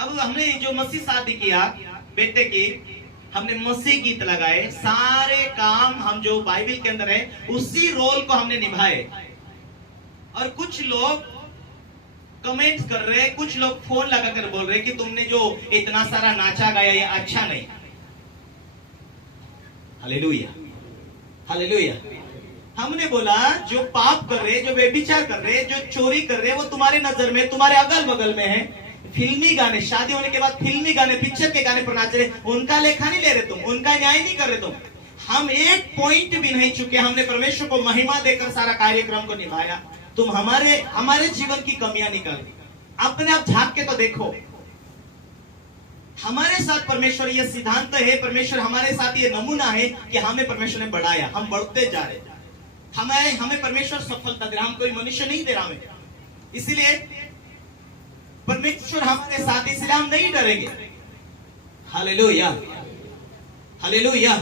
अब हमने जो मसीह शादी किया बेटे की, हमने मसीह गीत लगाए, सारे काम हम जो बाइबल के अंदर है उसी रोल को हमने निभाए। और कुछ लोग कमेंट्स कर रहे हैं, कुछ लोग फोन लगाकर बोल रहे हैं कि तुमने जो इतना सारा नाचा गाया ये अच्छा नहीं। Hallelujah, hallelujah. हमने बोला जो पाप कर रहे, जो व्यभिचार कर रहे, जो चोरी कर रहे, वो तुम्हारे नजर में, तुम्हारे अगल बगल में है। फिल्मी गाने, शादी होने के बाद फिल्मी गाने, पिक्चर के गाने पर नाच रहे, उनका लेखा नहीं ले रहे तुम, उनका न्याय नहीं कर रहे तुम। हम एक पॉइंट भी नहीं चुके, हमने परमेश्वर को महिमा देकर सारा कार्यक्रम को निभाया। तुम हमारे जीवन की कमियां निकाल, अपने आप झांक के तो देखो। हमारे साथ परमेश्वर ये सिद्धांत है, परमेश्वर हमारे साथ ये नमूना है कि हमें परमेश्वर ने बढ़ाया, हम बढ़ते जा रहे। हमें परमेश्वर सफलता दे रहा, हम कोई मनुष्य नहीं दे रहा हमें। इसीलिए परमेश्वर हमारे साथ, इसलिए हम नहीं डरेंगे। Hallelujah, hallelujah.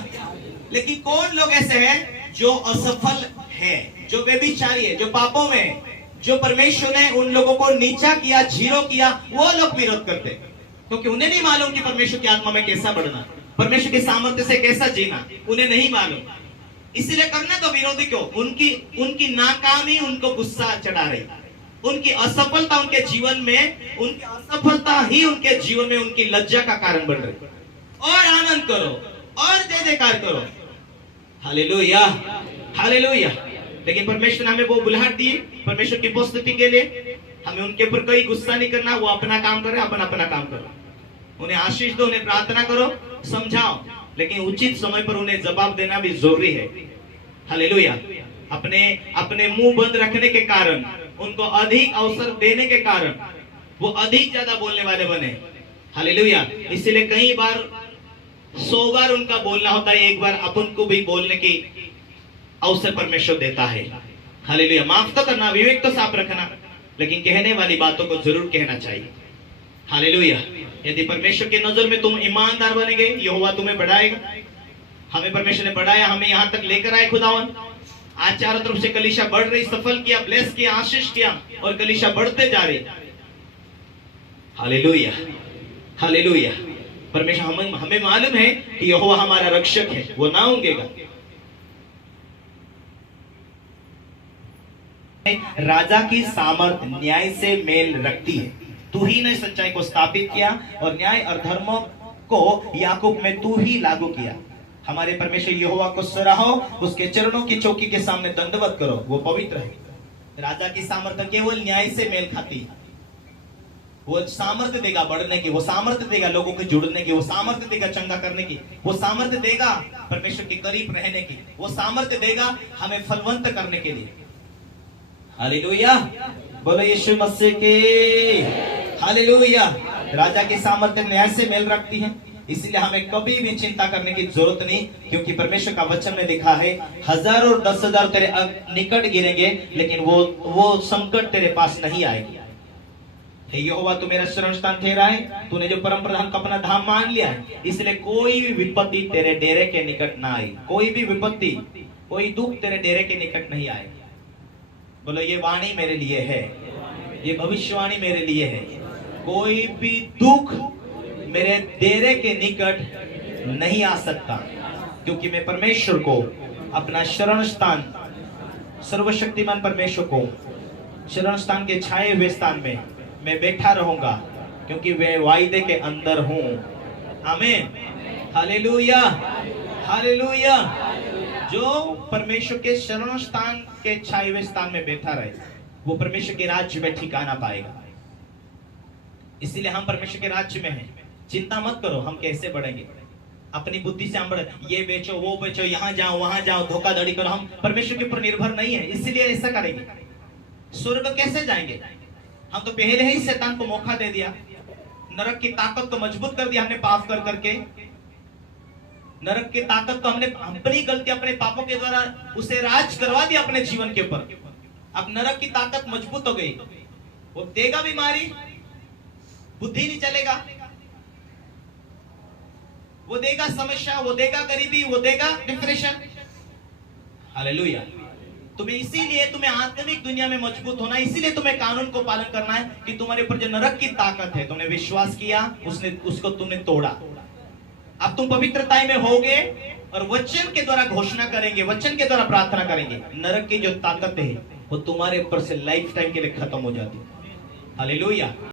लेकिन कौन लोग ऐसे हैं जो असफल है, जो व्यभिचारी है, जो पापों में, जो परमेश्वर ने उन लोगों को नीचा किया, जीरो किया, वो लोग विरोध करते, क्योंकि उन्हें नहीं मालूम कि परमेश्वर की आत्मा में कैसा बढ़ना, परमेश्वर की सामर्थ्य से कैसा जीना, उन्हें नहीं मालूम। इसीलिए करना तो विरोधी क्यों? उनकी नाकामी उनको गुस्सा चढ़ा रही, उनकी असफलता उनके जीवन में, उनकी असफलता ही उनके जीवन में उनकी लज्जा का कारण बन रही। और आनंद करो और जय जयकार करो। Hallelujah, hallelujah. लेकिन परमेश्वर ने हमें वो बुलाहट दी परमेश्वर की उपस्थिति के लिए, हमें उनके ऊपर कोई गुस्सा नहीं करना। वो अपना काम करे, अपना काम करो, उन्हें आशीष दो, उन्हें प्रार्थना करो, समझाओ, लेकिन उचित समय पर उन्हें जवाब देना भी जरूरी है। हालेलुया। अपने मुंह बंद रखने के कारण, उनको अधिक अवसर देने के कारण वो अधिक ज्यादा बोलने वाले बने। हालेलुया। इसलिए कई बार 100 बार उनका बोलना होता है, एक बार अपन को भी बोलने की अवसर परमेश्वर देता है। हालेलुया। माफ तो करना, विवेक तो साफ रखना, लेकिन कहने वाली बातों को जरूर कहना चाहिए। हालेलुया। यदि परमेश्वर की नजर में तुम ईमानदार बनेंगे, यहोवा तुम्हें बढ़ाएगा। हमें परमेश्वर ने बढ़ाया, हमें यहाँ तक लेकर आए खुदावन। आज चारों तरफ से कलीसिया बढ़ रही, सफल किया, ब्लेस किया, आशीष किया, और कलीसिया बढ़ते जा रही। Hallelujah, hallelujah. परमेश्वर हमें मालूम है कि यहोवा हमारा रक्षक है, वो ना ऊंघेगा। राजा की सामर्थ न्याय से मेल रखती है। तू ही ने सच्चाई को स्थापित किया और न्याय और धर्म को याकूब में तू ही लागू किया। हमारे परमेश्वर यहोवा को सराहो, उसके चरणों की चौकी के सामने दंडवत करो, वो पवित्र है। राजा की सामर्थ्य केवल न्याय से मेल खाती है। वो सामर्थ्य देगा बढ़ने की, वो सामर्थ्य देगा लोगों के जुड़ने की, वो सामर्थ्य देगा चंगा करने की, वो सामर्थ्य देगा परमेश्वर के करीब रहने की, वो सामर्थ्य देगा हमें फलवंत करने के लिए। हालेलुया। बोलो यीशु मसीह की। हालेलुया। राजा की सामर्थ्य न्याय से मेल रखती है, इसलिए हमें कभी भी चिंता करने की जरूरत नहीं, क्योंकि परमेश्वर का वचन में लिखा है, 1000 और 10,000 तेरे निकट गिरेंगे, लेकिन वो संकट तेरे पास नहीं आएगी। हे यहोवा, तू मेरा शरण स्थान ठहरा है, तूने जो परम प्रधान का अपना धाम मान लिया है, इसलिए कोई भी विपत्ति तेरे डेरे के निकट ना आए। कोई भी विपत्ति, कोई दुख तेरे डेरे के निकट नहीं आए। बोलो ये वाणी मेरे लिए है, ये भविष्यवाणी मेरे लिए है। कोई भी दुख मेरे डेरे के निकट नहीं आ सकता, क्योंकि मैं परमेश्वर को अपना शरण स्थान, सर्वशक्तिमान परमेश्वर को शरण स्थान के छाए हुए स्थान में मैं बैठा रहूंगा, क्योंकि वे वायदे के अंदर हूं। आमीन। Hallelujah, hallelujah. जो परमेश्वर के शरण स्थान के छाए हुए स्थान में बैठा रहे, वो परमेश्वर के राज्य में ठिकाना पाएगा। इसीलिए हम परमेश्वर के राज्य में हैं। चिंता मत करो हम कैसे बढ़ेंगे, अपनी बुद्धि से हम बढ़े, ये बेचो, वो बेचो, यहाँ जाओ, वहां जाओ, धोखाधड़ी करो। हम परमेश्वर के ऊपर निर्भर नहीं है, इसलिए ऐसा करेंगे। स्वर्ग कैसे जाएंगे? हम तो पहले ही शैतान को मौका दे दिया, नरक की ताकत को मजबूत कर दिया हमने पाप कर करके। नरक की ताकत को हमने अपनी गलती, अपने पापों के द्वारा उसे राज करवा दिया अपने जीवन के ऊपर। अब नरक की ताकत मजबूत हो गई, वो देगा बीमारी, बुद्धि नहीं चलेगा, वो देगा समस्या, वो देगा गरीबी, वो देगा डिप्रेशन। हालेलुया। तुम्हें इसीलिए तुम्हें आत्मिक दुनिया में मजबूत होना, इसीलिए तुम्हें कानून को पालन करना है कि तुम्हारे ऊपर जो नरक की ताकत है, तुमने विश्वास किया, उसको तुमने तोड़ा। अब तुम पवित्रता में होगे और वचन के द्वारा घोषणा करेंगे, वचन के द्वारा प्रार्थना करेंगे, नरक की जो ताकत है वो तुम्हारे ऊपर से लाइफ टाइम के लिए खत्म हो जाती है। हालेलुया।